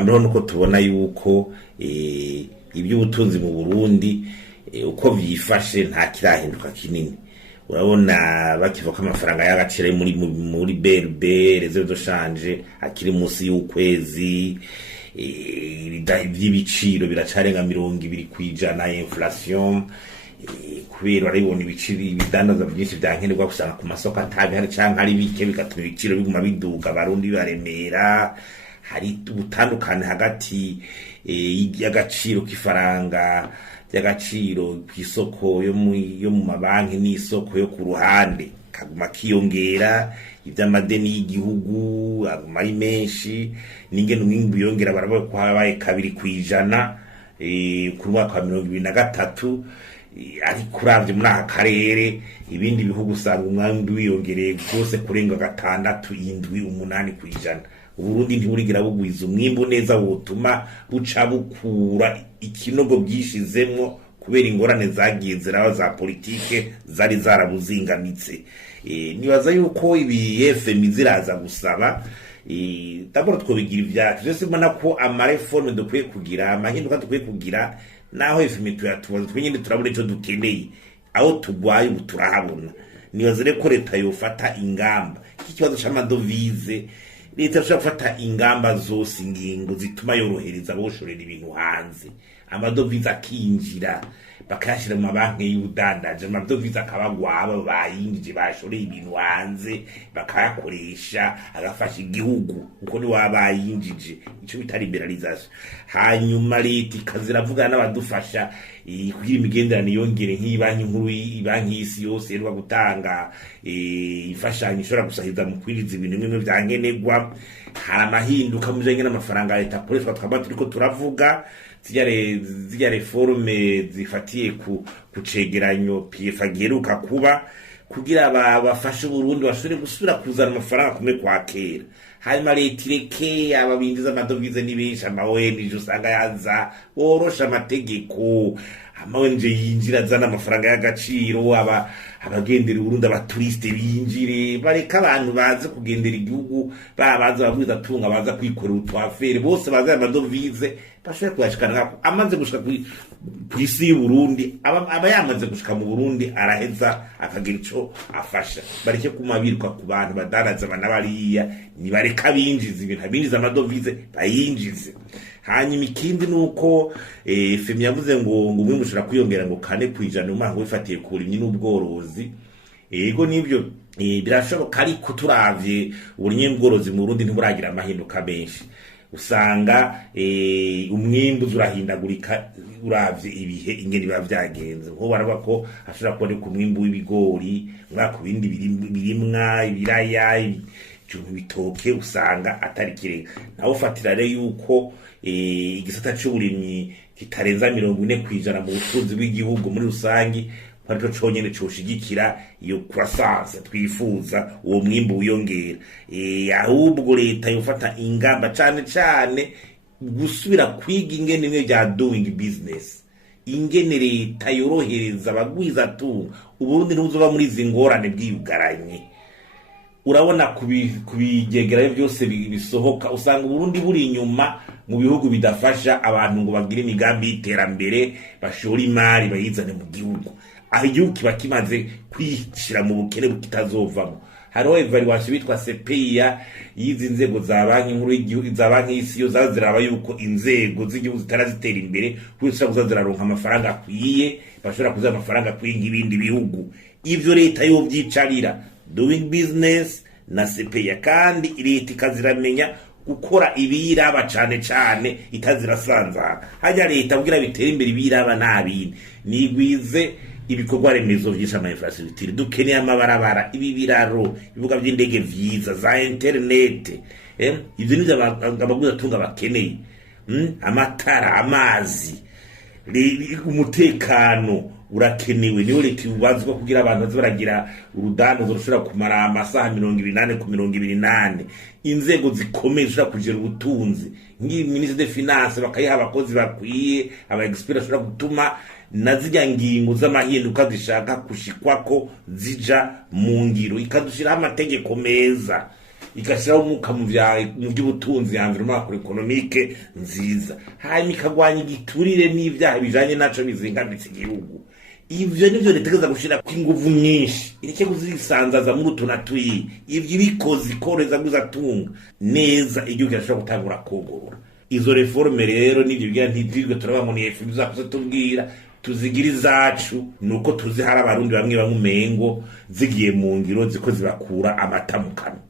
icambere nuko tubona yuko iby'ubutunzi mu Burundi uko byifashe nta kirahinduka kinini. Urabona bakiva ko amafaranga y'agaciro muri BRB reserve de change akiri munsi y'ukwezi, iby'ibiciro biracarenga 20% inflation, kubera aribona ibiciro ibidandaza byinshi byankenerwa gusanga ku masoko atabihari canke ari bike bigatuma ibiciro biguma biduga, abarundi baremera. Hari ubutandukane hagati y'agaciro k'ifaranga y'agaciro kw'isoko yo mu mabanki n'isoko yo ku ruhande kaguma kiyongera, iby'amadeni y'igihugu aguma ari menshi, n'ingene umwimbu yongera baravuga ko habaye 2% ku mwaka wa 2023, ariko uravye muri aka karere ibindi bihugu usanga umwimbu wiyongereye rwose kurenga 6, 7, 8%. Uburundi ntiburigira bugwiza umwimbu neza wotuma buca bukura ikinogo byishizemwo kubera ingorane zagiye ziraho za politike zari zarabuzingamitse. Nibaza yuko ibi FM ziraza gusaba d'abord twobigira ivyacu byose, mbona ko amareforme dukwiye kugira, amahinduka dukwiye kugira, naho FM tuyatubaza twenyine turabona ico dukeneye, aho tugwaye ubu turahabona. Nibaza reko leta yofata ingamba ikibazo c'amadovize, leta ishafata ingamba zose, ingingo zituma yorohereza boshorera ibintu hanze, amadovize akinjira bakayashira mu mabanki y'ubudandaje, amadovize akabagwaba bayinjije bashoreye ibintu hanze bakayakoresha agafasha igihugu uko ni wabayinjije, ico bita liberalisation. Hanyuma leta ikaziravuga n'abadufasha kugira imigenderanire yongere, nk'ibanki nkuru, ibanki y'isi yose yerwa gutanga imfashanyo ishobora gusahiza mu kwiriza ibintu bimwe vyankenerwa. Hari amahinduka mu bijanye n'amafaranga leta akoreshwa, twaba turiko turavuga zirya reforme zifatiye ku cegeranyo PF agiheruka kuba, kugira bafashe Burundi bashobore gusubira kuzana amafaranga kumwe kwa kera. Hanyuma leta ireke ababinjiza amadovize ni benshi, ONG usanga yaza borosha amategeko, ONG yinjira azana amafaranga y'agaciro, abagendera Burundi abaturiste binjire, bareka abantu baze kugendera igihugu, baza babwiza tunga baza kwikorera utwafere, bose baza amadovize bashobora kuyashikana amaze gushika kw'isi y'Uburundi. aba yamaze gushika mu Burundi araheza akagira ico afasha, bareke kumabirwa ku bantu badaraza bana bariya, ni bareka binjiza ibintu, binjiza amadovize bayinjize. Hanyuma ikindi nuko FM yavuze ngo umwe mushobora kwiyongera ngo 4% mu mwaka wifatiye ku burimyi n'ubworozi. Ego nivyo birashoboka, ariko turavye uburimyi n'ubworozi mu Burundi ntiburagira amahinduka menshi. Usanga umwimbu urahindagurika uravye ibihe ingene biba vyagenze, nko baravuga ko ashobora kuba ari ku mwimbu w'ibigori, mwaka bindi birimwa, ibiraya, ibitoke, usanga atari kirenga. Naho ufatira rero yuko igisata c'uburimyi kitarenza 40% mu butunzi bw'igihugu muri rusangi, ariko conyene coshigikira iyo croissance twifuza, uwo mwimbu wiyongera. Ahubwo leta yofata ingamba cane gusubira kwiga ingene imwe bya doing business, ingene leta yorohereza abagwiza tunga. Uburundi ntuzoba muri zingorane bwiyugaranye. Urabona kubigegera byose bisohoka, usanga Burundi buri inyuma mu bihugu bidafasha abantu ngo bagire imigambi y'iterambere, bashora imari bayizane mu gihugu. Aho igihugu kiba kimaze kwishira mu bukene bukitazovamo. Hariho evaluation bitwa CPIA yizi nzego za banki nkuru y'igihugu, za banki y'isi yo zaziraba yuko inzego z'igihugu zitarazitera imbere, kwishira kuzaziraronka amafaranga akwiye, bashobora kuza amafaranga kwinga ibindi bihugu. Ivyo leta yo byicarira doing business na CPIA, kandi leta ikaziramenya gukora ibiraba cane itazirasanzara. Hajya leta kugira bitere imbere ibiraba ntabindi, nigwize ibikorwa remezo vyisha ama infrastructure, dukeneye amabarabara, ibi biraro, ibibuga by'indege vyiza, za internet, ivyo nivyo abaguza tunga bakeneye, amatara, amazi, umutekano urakenewe. Niyo leta ubazwa kugira abantu baziragira urudano zorushobora kumara amasaha 28 ku 28. Inzego zikomeye zishobora kugera ubutunzi, ngi ministre des finances bakayiha abakozi bakwiye, aba expert bashobora gutuma nazijya ngingo z'amahinduka zishaka kushikwako zija mu ngiro, ikadushiraho amategeko meza. igashiraho umwuka mu by'ubutunzi environnement economique nziza, hanyuma ikagwanya igiturire n'ivyaha bijanye naco bizingamitse igihugu. Ivyo nivyo ritegeza gushira kw'inguvu nyinshi, ireke kuzisanzaza muri utunatuyi. Ivyo bikoze ikoreza guzatunga neza igihugu kirashobora gutangura kogorora. Izo reforme rero nivyo bigira ntivyirwe turaba ngo ni efu bizakuze tubwira tuzigira izacu, nuko tuzi hari abarundi bamwe umengo zigiye mu ngiro ziko zibakura amata mu kanwa.